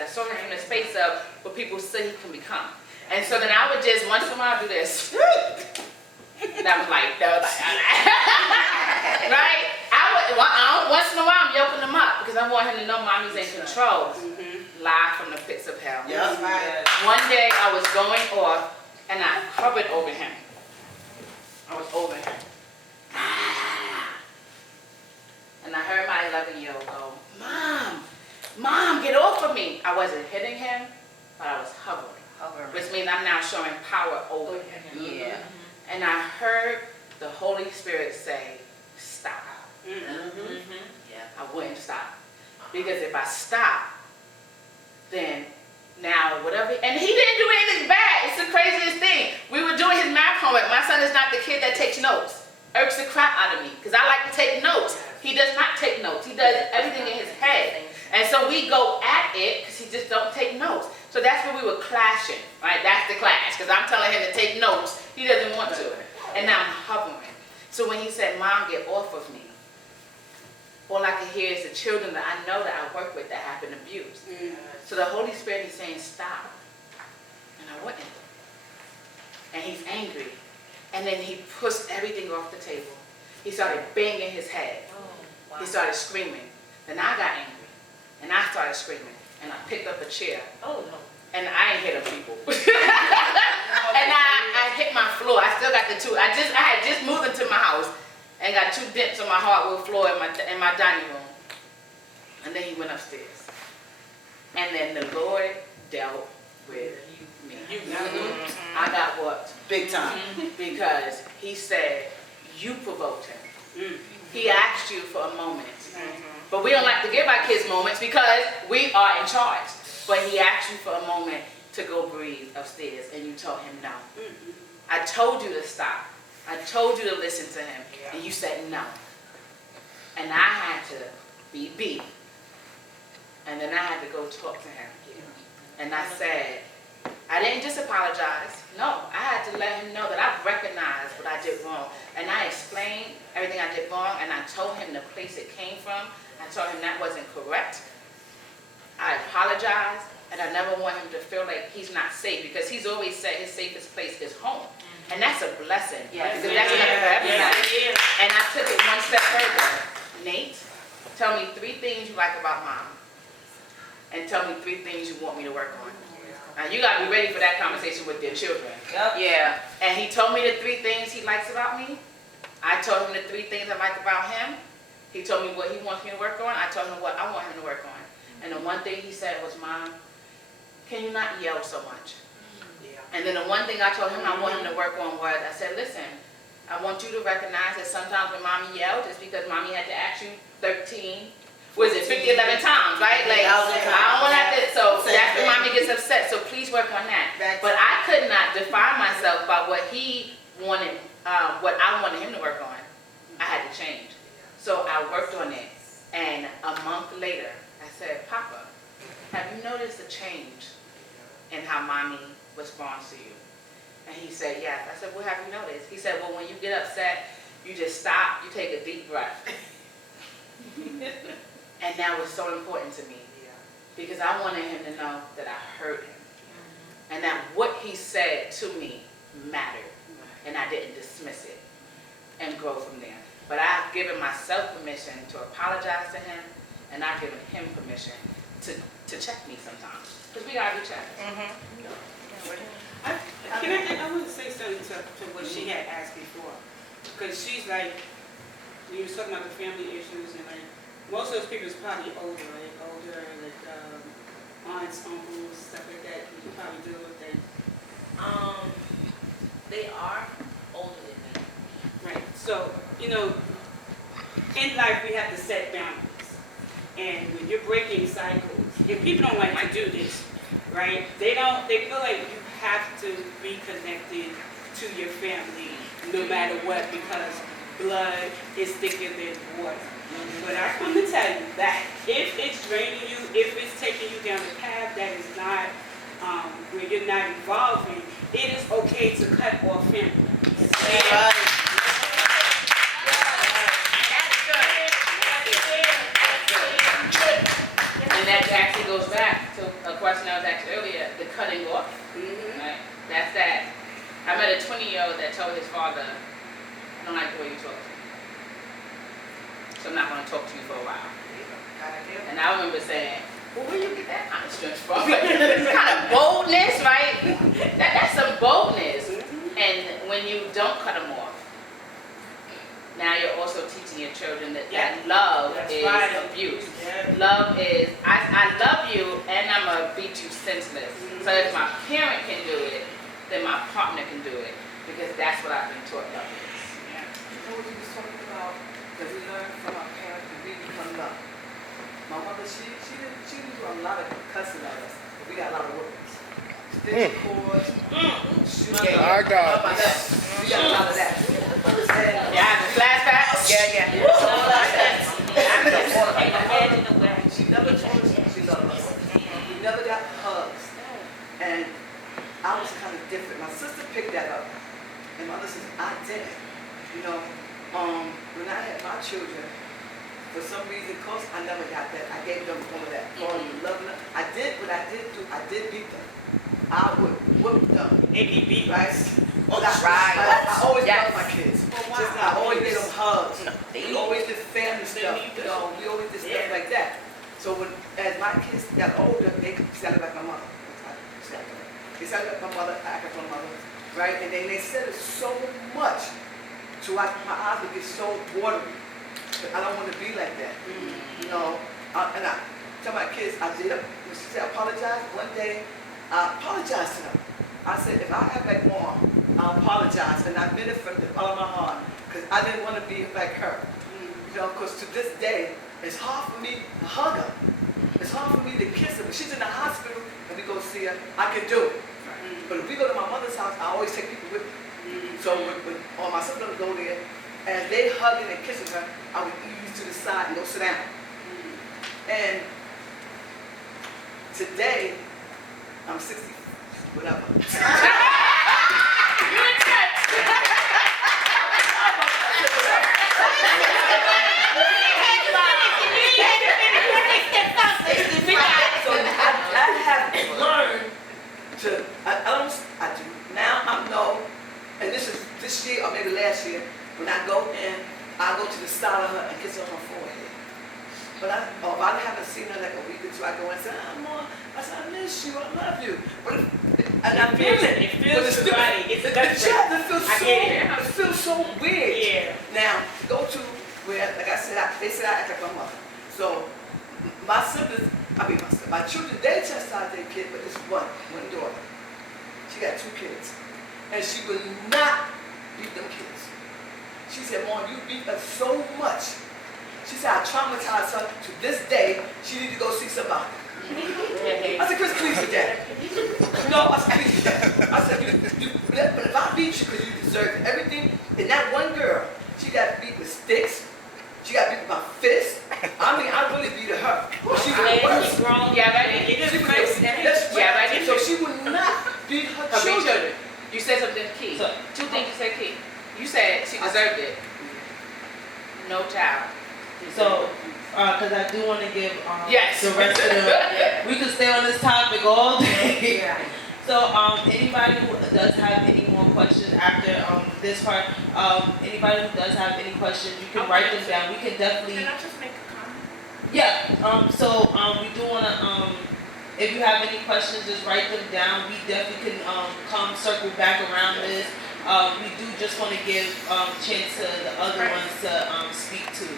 I saw him from the space of what people say he can become. And so then I would just once in a while do this. That was like, right? Once in a while I'm yoking him up because I want him to know mommy's in control. Live from the pits of hell. One day I was going off and I hovered over him. I was over him. And I heard my 11-year-old go, Mom, get off of me. I wasn't hitting him, but I was hovering. Which means I'm now showing power over him. Yeah. And I heard the Holy Spirit say, stop. I wouldn't stop. Because if I stop, then now whatever, and he didn't do anything bad. It's the craziest thing. We were doing his math homework. My son is not the kid that takes notes. Irks the crap out of me because I like to take notes. He does not take notes. He does everything in his head. And so we go at it because he just don't take notes. So that's where we were clashing, right? That's the clash because I'm telling him to take notes. He doesn't want to. And now I'm hovering. So when he said, Mom, get off of me, all I can hear is the children that I know that I work with that have been abused. So the Holy Spirit is saying, stop. And I wouldn't. And he's angry. And then he pushed everything off the table. He started banging his head. He started screaming. Then I got angry. And I started screaming. And I picked up a chair. And I ain't hit them people. And I hit my floor. I still got the two. I had just moved into my house and got 2 dents on my hardwood floor in my dining room. And then he went upstairs. And then the Lord dealt with me. I got whooped. Big time. Because he said, you provoked him. He asked you for a moment. But we don't like to give our kids moments because we are in charge. But he asked you for a moment to go breathe upstairs and you told him no. I told you to stop. I told you to listen to him. And you said no. And I had to be beat. And then I had to go talk to him. And I said, I didn't just apologize. No, I had to let him know that I recognized what I did wrong. And I explained everything I did wrong, and I told him the place it came from. I told him that wasn't correct. I apologized, and I never want him to feel like he's not safe, because he's always said his safest place is home. And that's a blessing, because that's enough for everybody. And I took it one step further. Nate, tell me 3 things you like about Mom. And tell me 3 things you want me to work on. Now, you got to be ready for that conversation with their children. Yeah. And he told me the 3 things he likes about me. I told him the 3 things I like about him. He told me what he wants me to work on. I told him what I want him to work on. And the one thing he said was, Mom, can you not yell so much? And then the one thing I told him I want him to work on was, I said, listen, I want you to recognize that sometimes when Mommy yelled, it's because Mommy had to ask you 13, was it 50, 11 times, right? Like, I don't want to have to, so that's when Mommy gets upset, so please work on that. But I could not define myself by what he wanted, what I wanted him to work on. I had to change. So I worked on it, and a month later, I said, Papa, have you noticed a change in how Mommy responds to you? And he said, yes. I said, what have you noticed? He said, well, when you get upset, you just stop, you take a deep breath. And that was so important to me, because I wanted him to know that I heard him, and that what he said to me mattered, and I didn't dismiss it and grow from there. But I've given myself permission to apologize to him, and I've given him permission to check me sometimes, because we gotta be checked. I want to say something to what she had asked before, because she's like, you were talking about the family issues, and like, most of those people is probably older, like aunts, uncles, stuff like that. You probably deal with them. They are older than me. Right. So, in life we have to set boundaries. And when you're breaking cycles, and people don't like to do this, right? They feel like you have to be connected to your family no matter what, because blood is thicker than water. But I come to tell you that if it's draining you, if it's taking you down a path that is not, where you're not evolving, it is okay to cut off family. And that actually goes back to a question I was asked earlier, the cutting off, Mhm. right? That's that. I met a 20-year-old that told his father, I don't like the way you talk to me. So I'm not going to talk to you for a while. And I remember saying, well, where you get that kind of strength from? Like, this kind of boldness, right? That's some boldness. And when you don't cut them off, now you're also teaching your children that, Yeah. that love That's is right. abuse. Yeah. Love is, I love you and I'm going to beat you senseless. So if my parent can do it, then my partner can do it. Because that's what I've been taught love is. Yeah. You know what you was talking about? That we learned from our parents and we become love. My mother, she didn't do a lot of cussing at us, but we got a lot of words. Stitch cords, shooting. My God. We got a lot of that. And Yeah, the flashbacks? Yeah. Imagine the way. she never told us she loved us. We never got hugs. And I was kind of different. My sister picked that up. And my other sister, I didn't. You know, when I had my children, for some reason, of course, I never got that. I gave them all of that. Oh, you loving them. I did what I did do. I did beat them. I would whoop them. ABB. Right? Oh, that's right. I always Yes. loved my kids. Just I always gave them hugs. We always did family stuff. You know, we always did stuff like that. So when, as my kids got older, they sounded like my mother. They sounded like my mother. I acted like my mother. Right? And then they said it so much. So my eyes would get so watery. But I don't want to be like that. You know, and I tell my kids, I did. When she said apologize, one day I apologized to them. I said, if I act like mom, I apologize, and I meant it from the bottom of my heart, because I didn't want to be like her. You know, because to this day, it's hard for me to hug her. It's hard for me to kiss her. When she's in the hospital and we go see her, I can do it. But if we go to my mother's house, I always take people with me. So when all my siblings go there, as they hugging and kissing her, I would ease to the side and go sit down. And today, I'm 60, whatever. So I have learned to, I do, now I know, and this is this year or maybe last year, when I go in, I go to the side of her and kiss her on her forehead. But if I haven't seen her like a week or two, I go and say, Mom, I said, I miss you, I love you. But and I feel it. It feels still, right. It's the different. child, it I feels so weird. Yeah. Now, go to where, like I said, they said I act like my mother. So, my siblings, my children, they chastise their kid, but it's one daughter. She got 2 kids. And she will not beat them kids. She said, Mom, you beat us so much. She said, I traumatized her to this day. She need to go see somebody. I said, Chris, please with that. No, I said, please with that. I said, but if I beat you because you deserve it, everything, and that one girl, she got beat with sticks. She got beat with my fist. I mean, I really beat her. She was worse. Yeah, right? It is She was crazy. Yeah, right. So she would not beat her Her big children. children. You said something key. So- 2 things you said key. You said she deserved it. No child. So, because I do want to give Yes. the rest of the, we could stay on this topic all day. So, anybody who does have any more questions after this part, anybody who does have any questions, you can write them down. We can definitely, Can I just make a comment? yeah. So, we do want to, if you have any questions, just write them down. We definitely can come circle back around this. We do just want to give chance to the other ones to speak to.